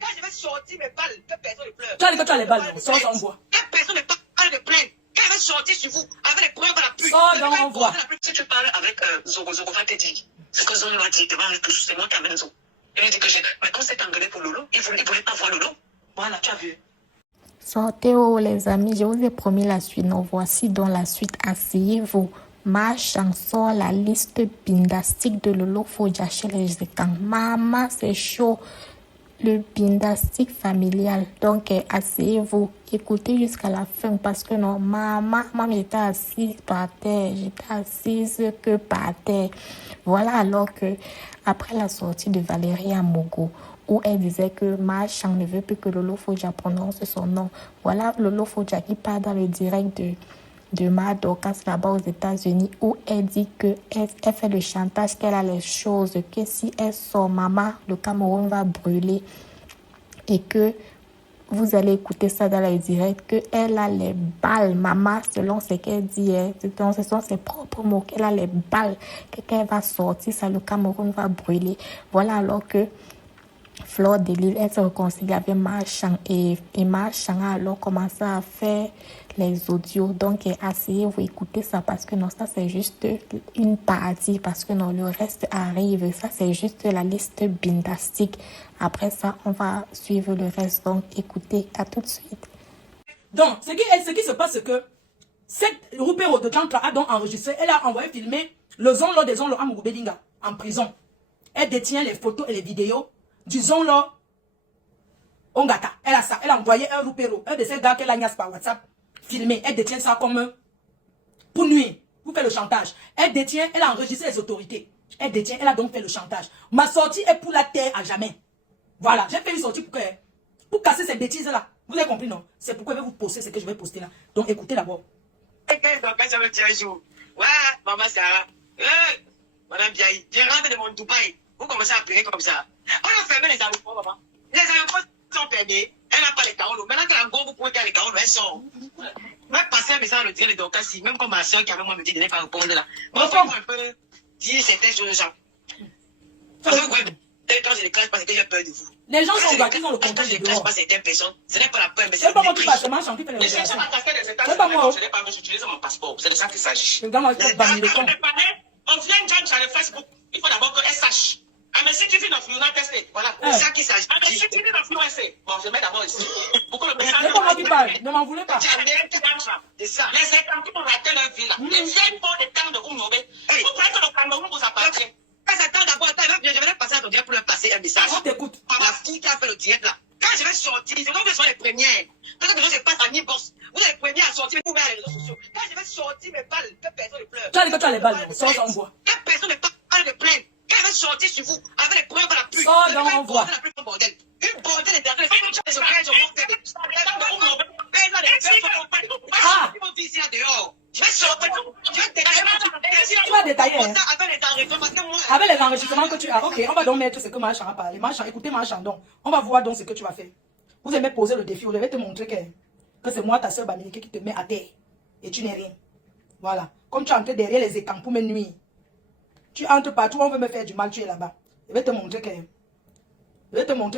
Quand je vais sortir mes balles, que personne ne pleure. Tu as dit que tu as les balles, non? Sors, on voit. Que personne ne parle de plainte. Quand je vais sortir sur vous, avec les preuves à la pluie. Sors, donc on voit. Si tu parles avec Zogo, Zogo va te dire. Ce que Zogo m'a dit devant nous tous, c'est moi qui amène Zogo. Il lui dit que j'ai. Mais quand c'est engueulé pour Lolo, il voulait pas voir Lolo. Voilà, tu as vu. Sortez oh les amis, je vous ai promis la suite. Donc voici dans la suite, asseyez-vous. Ma chanson, la liste bindastique de Lolo Fodja chez les Zekang. Maman, c'est chaud. Le bindastique familial. Donc asseyez-vous, écoutez jusqu'à la fin parce que non, maman j'étais assise par terre. J'étais assise que par terre. Voilà alors que après la sortie de Valérie Amogo, où elle disait que Machan ne veut plus que Lolo Fodja prononce son nom. Voilà Lolo Fodja qui part dans le direct de Madokas là-bas aux États-Unis, où elle dit qu'elle fait le chantage, qu'elle a les choses, que si elle sort, maman, le Cameroun va brûler. Et que vous allez écouter ça dans le direct, qu'elle a les balles, maman, selon ce qu'elle dit, ce sont ses propres mots, qu'elle a les balles, qu'elle va sortir, ça, le Cameroun va brûler. Voilà alors que Fleur de Lille, elle se réconcilie avec Marchand et Marchand a alors commencé à faire les audios. Donc, asseyez-vous, écoutez ça parce que non, ça c'est juste une partie parce que non, le reste arrive. Ça c'est juste la liste bindastique. Après ça, on va suivre le reste. Donc, écoutez, à tout de suite. Donc, ce qui se passe, c'est que cette Rupero de Chantra a donc enregistré, elle a envoyé filmer le zonlo des zonlo à Mougoubelinga en prison. Elle détient les photos et les vidéos du zonlo Ongata. Elle a ça. Elle a envoyé un Rupero, un de ces gars qu'elle a niasse par WhatsApp, filmé. Elle détient ça comme pour nuire, pour faire le chantage. Elle détient, elle a enregistré les autorités. Elle détient, elle a donc fait le chantage. Ma sortie est pour la terre à jamais. Voilà, j'ai fait une sortie pour casser ces bêtises-là. Vous avez compris, non? C'est pourquoi je vais vous poster ce que je vais poster là. Donc écoutez d'abord. Ouais, maman Sarah. Madame Biaï, j'ai rentré de mon Dubaï. Vous commencez à pleurer comme ça. On a fermé les aéroports, maman. Les aéroports sont fermés. Elle n'a pas les carreaux. Maintenant qu'elle a un gros, vous pouvez faire les carreaux, elle sort. Même passer un message à le dire, les docteurs, si même comme ma soeur qui avait moi me dit de ne pas répondre là. Moi, il faut un peu dire certaines choses aux gens. Parce que quand je ne classe pas, c'est que j'ai peur de vous. Les gens sont gâtés dans le contexte de dehors. Quand je ne classe pas certaines personnes, ce n'est pas la peur, mais c'est pas moi qui passe, c'est Marchand qui fait les opérations. C'est pas moi. Je n'ai pas utilisé mon passeport. C'est de ça qu'il s'agit. On vient sur le Facebook. Il faut d'abord qu'elle sache. I'm a citizen of United States. Voilà, c'est ça qu'il s'agit. I'm a citizen of USA. Bon, je mets d'abord ici. Pourquoi le message? C'est pas moi qui parle. Ne m'en voulez pas. C'est ça. Les États qui ont raté leur vie là. Ils viennent pour des temps de Oumnobe. Vous croyez que le Cameroun vous appartient? Attends d'abord, je vais passer à ton direct pour leur passer un message. On t'écoute. La fille qui a fait le direct là. Quand je vais sortir, c'est comme que ce sont les premières. Quand quelque chose se passe à Nibos, vous êtes les premiers à sortir, vous mettez les réseaux sociaux. Quand je vais sortir mes balles, que personne ne pleure. Tu as dit que tu as les balles, sors, on voit. Que personne ne parle de plainte. Quand je vais sortir sur vous, avec les preuves à la pluie. Sors, donc on voit. Une bordel est derrière. Ah! Je vais sortir. Tu vas détailler. Avec les enregistrements que tu as. Ok, on va donc mettre ce que Marchand a parlé. Marchand, écoutez Marchand donc. On va voir donc ce que tu vas faire. Vous aimez poser le défi. Je vais te montrer que c'est moi, ta soeur Bamileke, qui te met à terre. Et tu n'es rien. Voilà. Comme tu entres derrière les étangs pour me nuire. Tu entres partout, on veut me faire du mal, tu es là-bas. Je vais te montrer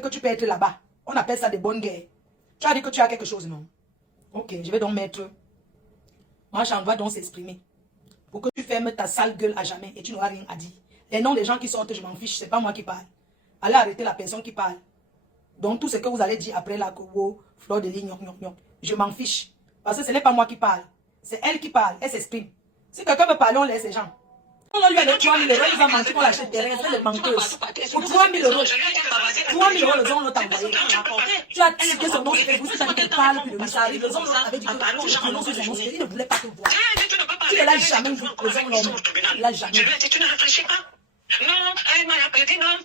que tu peux être là-bas. On appelle ça des bonnes guerres. Tu as dit que tu as quelque chose, non? Ok, je vais donc mettre. Marchand va donc s'exprimer. Pour que tu fermes ta sale gueule à jamais et tu n'auras rien à dire. Les noms des gens qui sortent, je m'en fiche, c'est pas moi qui parle. Allez arrêter la personne qui parle. Donc tout ce que vous allez dire après la Fleur de Lille, je m'en fiche. Parce que ce n'est pas moi qui parle. C'est elle qui parle, elle s'exprime. Si quelqu'un veut parler, on laisse les gens. On lui a les 3 000 euros, il va mentir qu'on l'achète derrière, c'est les menteuses. Pour 3 000 euros. 3 000 euros, le zone l'autre envoyé. Tu as cité son nom sur Facebook, tu as dit qu'il parle, puis le ça arrive. Le zone l'autre avait dit que le nom sur son nom, il ne voulait pas te voir. Tu ne l'as jamais vu, le zone l'autre. Il l'a jamais vu. Je lui ai dit, tu ne réfléchis pas. Non, elle m'a appelé, non.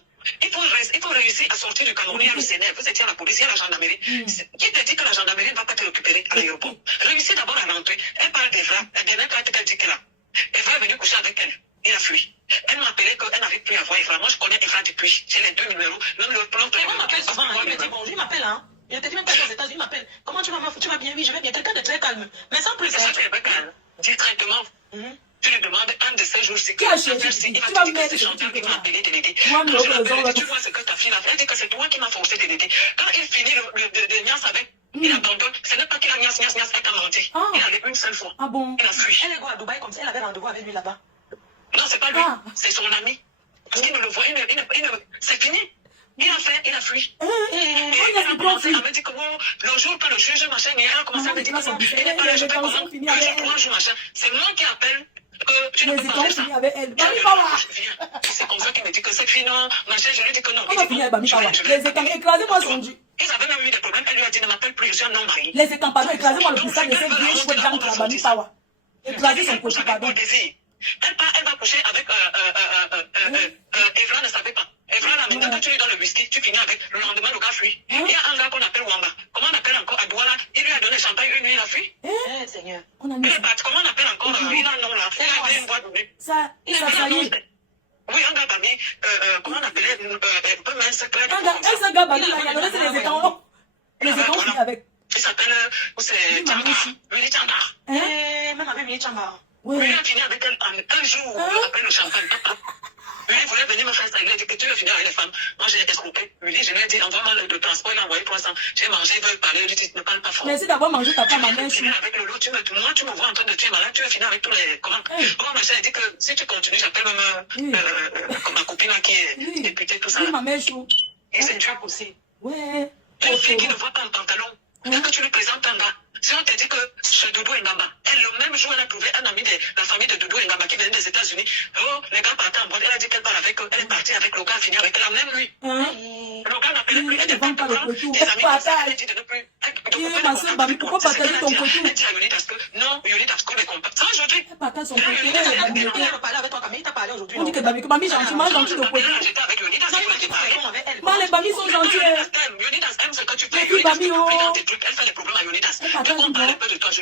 Il faut réussir à sortir du Cameroun. Il y a le Sénat, vous étiez à la police, il y a la gendarmerie. Qui te dit que la gendarmerie ne va pas te récupérer à l'aéroport? Réussissez d'abord à rentrer. Elle parle d'Evra. La dernière fois qu'elle dit qu'elle a. Evra est venue coucher avec elle. Il a fui. Elle m'a appelé qu'elle n'avait plus à voir Evra. Moi, je connais Evra depuis. J'ai les 2 numéros. Même le plan. Mais on m'appelle souvent. Il me dit bonjour. Il m'appelle, hein. Il était même pas aux États-Unis. Il m'appelle. Comment tu vas, tu vas bien? Oui, je vais bien. Quelqu'un de très calme. Mais sans plus. C'est ça, tu es pas calme. Dis directement. tu lui demandes un de ces jours-ci. Tu as cherché. Tu vas mettre. C'est Chantal qui m'a appelé délégué. Tu vois ce que ta fille a fait. Elle dit que c'est toi qui m'as forcé délégué. Quand il finit de niasse avec, il abandonne. Ce n'est pas qu'il a niasse, elle t'a menti. Il allait une seule fois. Ah bon? Il a fui. Elle est quoi à Dubaï comme ça? Elle avait rendez-vous avec lui là-bas. Non, c'est pas lui. C'est son ami. Parce qu'il ne le voit. C'est fini. Il a fui. Elle m'a dit comment le jour que le juge machin, il a commencé à me dire comment il n'est pas là, je fais comment 2 jours machin. C'est moi qui appelle que tu ne peux pas faire ça. C'est comme ça qu'il me dit que cette fille non, machin, je lui dis que non. On va finir avec Bami Pawa. Les étangs, écrasez-moi son Dieu. Ils avaient même eu des problèmes. Elle lui a dit ne m'appelle plus, je suis un non-mari. Les étangs, pardon, écrasez-moi le poussage de cette vieille chouette dame de la Bami Pawa. Écrasez son cochon, pardon. Elle va coucher avec Evra ne savait pas. Evra, là, maintenant, quand tu lui donnes le whisky, tu finis avec. Le lendemain, le gars fuit. Il y a un gars qu'on appelle Wamba. Comment on appelle encore à Douala? Il lui a donné champagne, une nuit, il a fui. Seigneur. Comment on appelle encore? Il a un nom là. Il avait une boîte donnée. Ça y est. Oui, un gars Bami, comment on appelait? Un peu mince, clair. Un gars Bami, là, il a donné les étangs. Les étangs finissent avec. Il s'appelle, c'est Tchamba. Willy Tchamba. Même avec Willy Tchamba. Oui. Il a fini avec elle un jour, après le champagne. Lui, il voulait venir me faire ça. Il a dit que tu veux finir avec les femmes. Moi, j'ai escroqué. Lui, je lui ai dit, envoie-moi le transport. Il a envoyé 300. J'ai mangé, il veut parler. Il lui dit, ne parle pas fort. Merci d'avoir mangé ta femme à main. Avec Lolo, moi, tu me vois en train de tuer malade. Tu veux finir avec tous les. Comment machin, il dit que si tu continues, j'appelle même comme ma copine qui est députée, tout ça. Oui, ma mère chou. Et c'est une trappe aussi. Ouais. Une fille qui ne voit pas un pantalon. Dès que tu lui présentes un gars. Si on te dit que ce Doudou Ngamba, elle, le même jour, elle a trouvé un ami de la famille de Doudou Ngamba qui venait des États-Unis. Oh, les gars partaient en boîte. Elle a dit qu'elle parle avec eux. Elle est partie avec le gars, finir avec elle, même lui. Le gars n'appelait plus. Elle était pas le coton. Elle a dit de ne plus. Ma soeur, Bami, pourquoi partager ton coton? Elle dit à Yonidas que non, Yonidas que les comptes. Ça aujourd'hui. Elle partage son coton. Elle a parlé avec toi, Camille, t'as parlé aujourd'hui. On dit que Bami gentil, moi gentil le coton. J'étais avec Yonidas, il m'a déparé. Moi, les Bami sont gentils. Yonidas aime ce que tu fais. Yonidas elle fait les problèmes à Yonidas. On parle un peu de toi. J'ai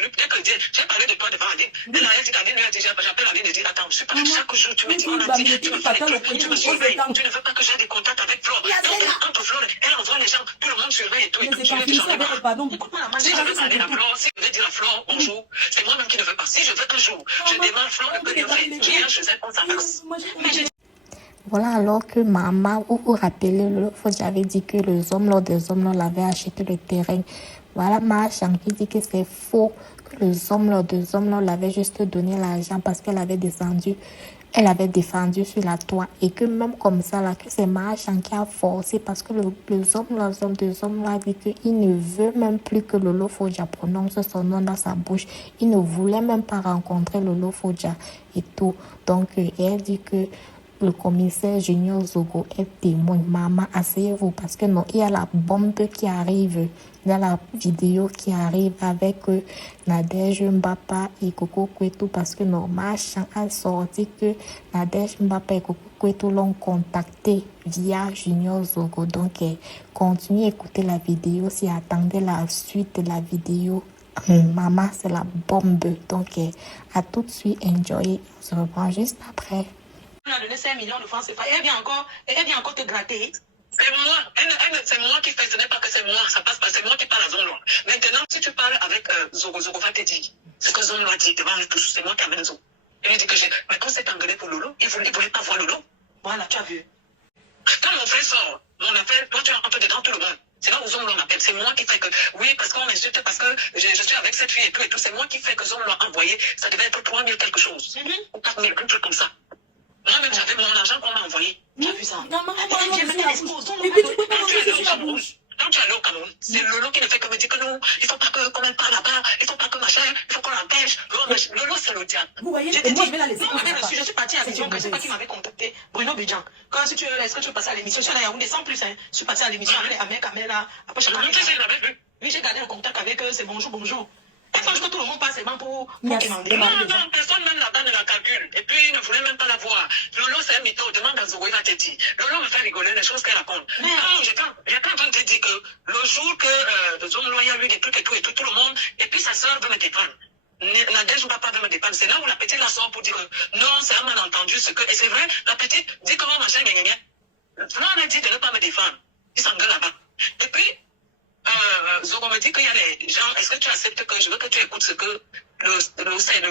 parlé de toi devant Aline. Elle a dit qu'Aline lui a dit, j'appelle Aline et dit, attends, je suis pas chaque jour, tu me dis, on a dit, tu me fais les trucs, tu me surveilles, tu ne veux pas que j'ai des contacts avec Flore. Donc, entre Flore, elle envoie les gens, tout le monde surveille et tout. Écoute-moi, si je veux parler à Flore, si je veux dire à Flore, bonjour, c'est moi-même qui ne veux pas. Si je veux un jour, je demande Flore de venir faire. Viens, je sais, on s'apasse. Voilà, alors que maman, vous vous rappelez, l'autre fois j'avais dit que les hommes, lors des hommes, l'avaient acheté le terrain. Voilà, ma Shanky dit que c'est faux, que les hommes, lors des hommes, l'avaient juste donné l'argent parce qu'elle avait descendu. Elle avait défendu sur la toit et que même comme ça, là, que c'est Marchand qui a forcé parce que les hommes des hommes là dit qu'il ne veut même plus que Lolo Fodja prononce son nom dans sa bouche. Il ne voulait même pas rencontrer Lolo Fodja et tout. Donc, elle dit que le commissaire Junior Zogo est témoin. Maman, asseyez-vous parce que non, il y a la bombe qui arrive. Il y a la vidéo qui arrive avec Nadège Mbapa et Coco Kwetu parce que non, Marchand a sorti que Nadège Mbapa et Coco Kwetu l'ont contacté via Junior Zogo. Donc, continuez à écouter la vidéo si attendez la suite de la vidéo. Maman, c'est la bombe. Donc, à tout de suite, enjoy. On se reprend juste après. On a donné 5 millions de francs CFA et elle vient encore te gratter. C'est moi, c'est moi qui fais, ce n'est pas que c'est moi, ça passe pas, c'est moi qui parle à Zonlo. Maintenant, si tu parles avec Zogo va te dire, ce que Zonlo a dit devant nous tous, c'est moi qui amène Zogo. Il lui dit que mais quand c'est engueulé pour Lolo, il voulait pas voir Lolo. Voilà, tu as vu. Quand mon frère sort, mon appel, toi tu es un peu dedans tout le monde. C'est là où Zonlo m'appelle, c'est moi qui fais que, oui, parce qu'on m'insulte, parce que je suis avec cette fille et tout, c'est moi qui fais que Zonlo a envoyé, ça devait être 3 000 quelque chose, ou 4 000, un truc comme ça. Moi-même, j'avais mon argent qu'on m'a envoyé. Tu as vu ça? Non, et puis tu peux pas manger sur la bouche. Quand tu es allé au Cameroun, c'est Lolo qui ne fait que me dire que non, il ne faut pas qu'on même pas là-bas, il ne faut pas que machin, il faut qu'on l'empêche. Lolo, c'est le diable. Vous voyez, et moi je vais la laisser. Je suis partie à l'émission, je ne sais pas qui m'avait contacté. Bruno Bidjan. Quand est-ce que tu veux passer à l'émission? Je suis allée à Yaoundé sans plus. Je suis partie à l'émission avec Kamela. Après, oui, j'ai gardé le contact avec eux, c'est bonjour. Et quand tout le monde passe, c'est bon pour demander. Non, personne même là-bas ne la calcule. Et puis, il ne voulait même pas la voir. Lolo, c'est un mytho. Demande à Zoé, il va te dire. Lolo me fait rigoler les choses qu'elle raconte. Mais j'étais en train de te dire que le jour que Zonlo a eu des trucs et tout, tout le monde, et puis sa soeur veut me déprendre. Nadège Mbapa veut me déprendre. C'est là où la petite la sort pour dire que non, c'est un malentendu. Et c'est vrai, la petite dit comment machin, gna. Non, on a dit de ne pas me défendre. Il s'engueule là-bas. Et puis, Zogo me dit qu'il y a les gens, est-ce que tu acceptes que je veux que tu écoutes ce que truc de l'Océan,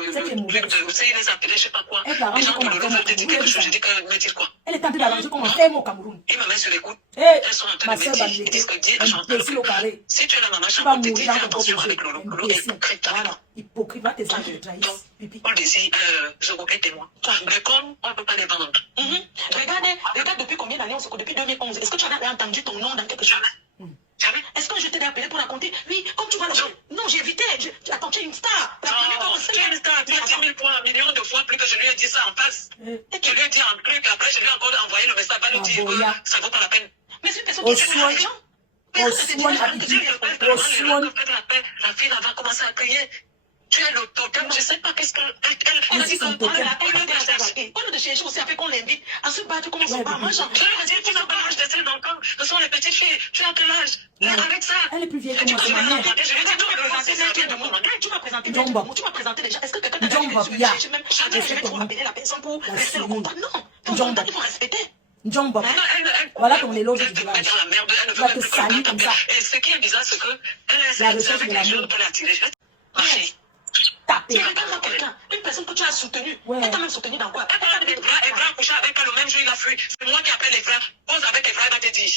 il les appelait, je sais pas quoi. Les gens de l'Europe veulent te dire quelque chose, je dis que me dire quoi. Elle est en train d'arranger comme un ferme au Cameroun. Et ma mère se l'écoute. Eh, Elles sont en train ma de soeur me va dire, me ils disent que Dieu a dire, chanté. imbécile au carré. Si tu es la maman, Tu vas on te dit, mourir fais en attention proposé. avec Lolo. Lolo est Imbécile. hypocrite. Voilà. Hypocrite, va tes gens te trahissent. Pipi. On dit, je regrette et moi. Mais comme on ne peut pas les vendre. Regarde depuis combien d'années on se connaît, depuis 2011. Est-ce que tu avais entendu ton nom dans quelque chose? Jamais. Est-ce que je t'ai appelé pour raconter? Oui, comme tu vois, non, j'ai évité. Attends, tu es une star. La première fois, tu es une star. Tu as dit 1000 fois, millions de fois plus que je lui ai dit ça en face. Je lui ai dit un truc, après je lui ai encore envoyé le message, pas lui dire que ça ne vaut pas la peine. Mais c'est une personne qui fait l'argent. La fille va commencer à crier. Tu es le totem, je ne sais pas qu'est-ce qu'elle a dit. On de chercher aussi après qu'on l'invite à se battre comme on se bat. Moi, j'en tu n'as pas l'âge de 16 enfants. Ce sont les petites filles. Tu as quel âge? Avec ça. Elle est plus vieille que moi, c'est ma mère. Je lui ai dit, tu m'as présenté. Tu m'as présenté déjà. Est-ce que quelqu'un t'a dit même je vais trop appeler la personne pour rester le contact? Non. Il faut respecter. Njomba. Voilà ton éloge du village. Elle va te salir comme ça. Et ce qui est bizarre, c'est que La recherche de l'amour. Taper. Tu regardes quelqu'un, une personne que tu as soutenue. Elle t'a même soutenu dans quoi? Elle va coucher avec elle le même jour, il a fui. C'est moi qui appelle les frères. Pose avec les frères, elle va te dire.